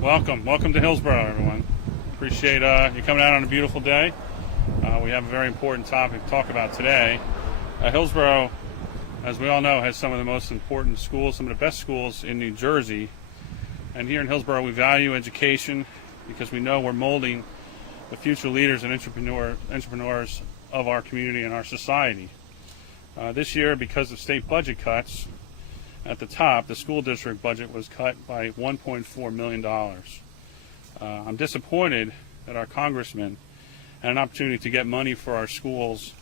Welcome to Hillsborough, everyone. Appreciate you coming out on a beautiful day. We have a very important topic to talk about today. Hillsborough, as we all know, has some of the most important schools, some of the best schools in New Jersey. And here in Hillsborough, we value education because we know we're molding the future leaders and entrepreneurs of our community and our society. This year, because of state budget cuts, at the top, the school district budget was cut by $1.4 million. I'm disappointed that our congressman had an opportunity to get money for our schools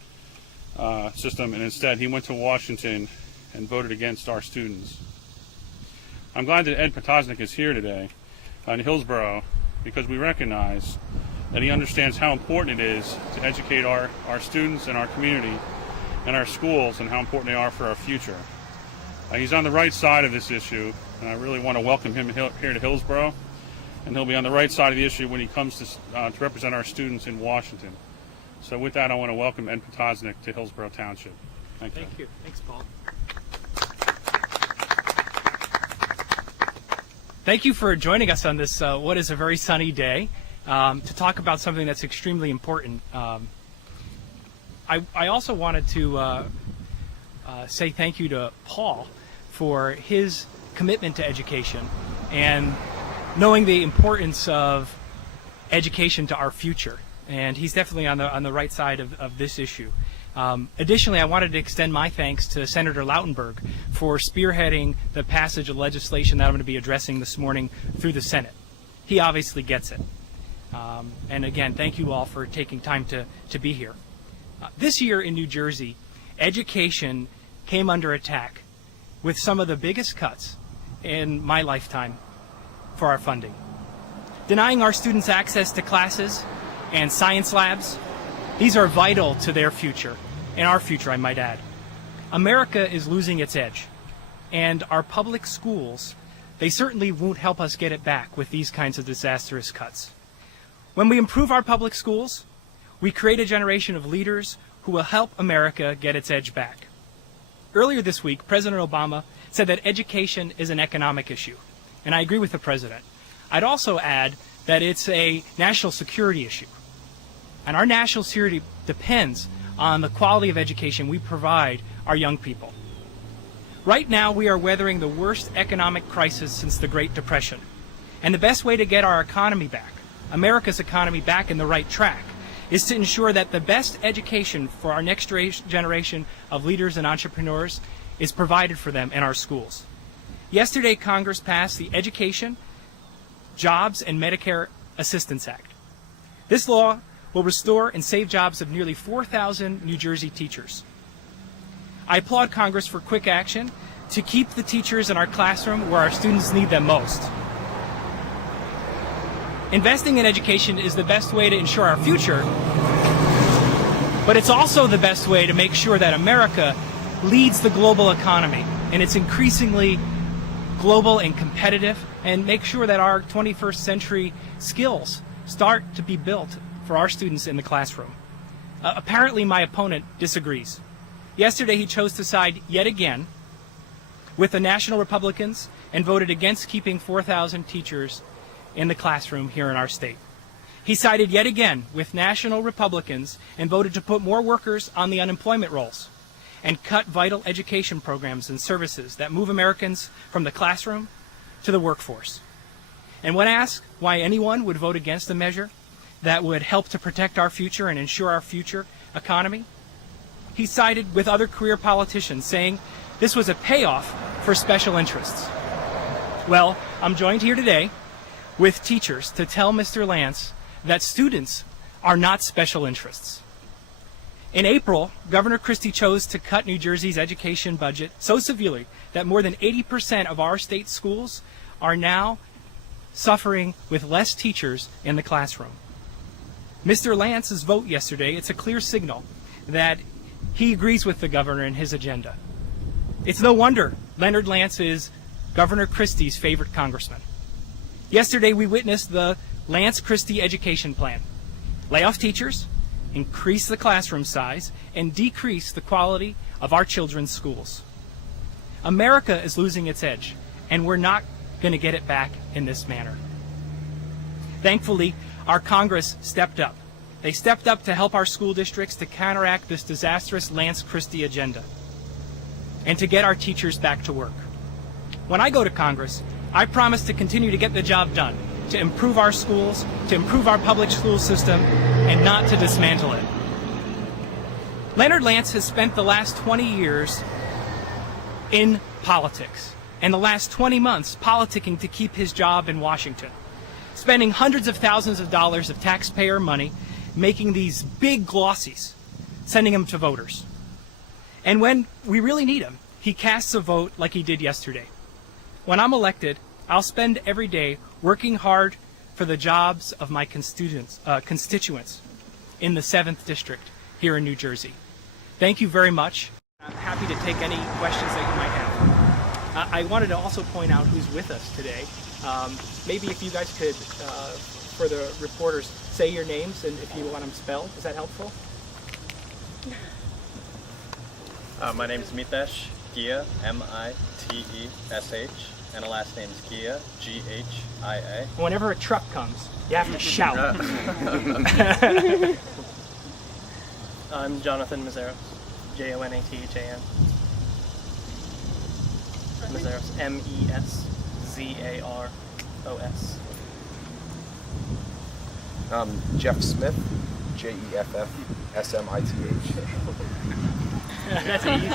system, and instead he went to Washington and voted against our students. I'm glad that Ed Potosnak is here today in Hillsborough because we recognize that he understands how important it is to educate our students and our community and our schools and how important they are for our future. He's on the right side of this issue, and I really want to welcome him here to Hillsborough, and he'll be on the right side of the issue when he comes to represent our students in Washington. So with that, I want to welcome Ed Potosnak to Hillsborough Township. Thank you. Thank you. Thanks, Paul. Thank you for joining us on this, what is a very sunny day, to talk about something that's extremely important. I also wanted to say thank you to Paul for his commitment to education and knowing the importance of education to our future. And he's definitely on the right side of this issue. Additionally, I wanted to extend my thanks to Senator Lautenberg for spearheading the passage of legislation that I'm going to be addressing this morning through the Senate. He obviously gets it. And again, thank you all for taking time to be here. This year in New Jersey, education came under attack with some of the biggest cuts in my lifetime for our funding. Denying our students access to classes and science labs, these are vital to their future, and our future, I might add. America is losing its edge, and our public schools, they certainly won't help us get it back with these kinds of disastrous cuts. When we improve our public schools, we create a generation of leaders who will help America get its edge back. Earlier this week, President Obama said that education is an economic issue, and I agree with the president. I'd also add that it's a national security issue, and our national security depends on the quality of education we provide our young people. Right now, we are weathering the worst economic crisis since the Great Depression, and the best way to get our economy back, America's economy back in the right track, is to ensure that the best education for our next generation of leaders and entrepreneurs is provided for them in our schools. Yesterday, Congress passed the Education, Jobs, and Medicaid Assistance Act. This law will restore and save jobs of nearly 4,000 New Jersey teachers. I applaud Congress for quick action to keep the teachers in our classroom where our students need them most. Investing in education is the best way to ensure our future, but it's also the best way to make sure that America leads the global economy, and it's increasingly global and competitive, and make sure that our 21st century skills start to be built for our students in the classroom. Apparently, my opponent disagrees. Yesterday, he chose to side yet again with the National Republicans and voted against keeping 4,000 teachers in the classroom here in our state. He sided yet again with national Republicans and voted to put more workers on the unemployment rolls and cut vital education programs and services that move Americans from the classroom to the workforce. And when asked why anyone would vote against a measure that would help to protect our future and ensure our future economy, he sided with other career politicians, saying this was a payoff for special interests. Well, I'm joined here today with teachers to tell Mr. Lance that students are not special interests. In April, Governor Christie chose to cut New Jersey's education budget so severely that more than 80% of our state schools are now suffering with less teachers in the classroom. Mr. Lance's vote yesterday, it's a clear signal that he agrees with the governor and his agenda. It's no wonder Leonard Lance is Governor Christie's favorite congressman. Yesterday, we witnessed the Lance-Christie education plan. Lay off teachers, increase the classroom size, and decrease the quality of our children's schools. America is losing its edge, and we're not going to get it back in this manner. Thankfully, our Congress stepped up. They stepped up to help our school districts to counteract this disastrous Lance Christie agenda and to get our teachers back to work. When I go to Congress, I promise to continue to get the job done, to improve our schools, to improve our public school system, and not to dismantle it. Leonard Lance has spent the last 20 years in politics and the last 20 months politicking to keep his job in Washington, spending hundreds of thousands of dollars of taxpayer money making these big glossies, sending them to voters. And when we really need him, he casts a vote like he did yesterday. When I'm elected, I'll spend every day working hard for the jobs of my constituents in the 7th District here in New Jersey. Thank you very much. I'm happy to take any questions that you might have. I wanted to also point out who's with us today. Maybe if you guys could, for the reporters, say your names and if you want them spelled. Is that helpful? My name is Mitesh Gia, M-I-T-E-S-H, and the last name is Gia, G-H-I-A. Whenever a truck comes, you have to shout. I'm Jonathan Mazeros, J-O-N-A-T-H-A-N. Mazeros, M-E-S-Z-A-R-O-S. Jeff Smith, J-E-F-F-S-M-I-T-H. That's easy.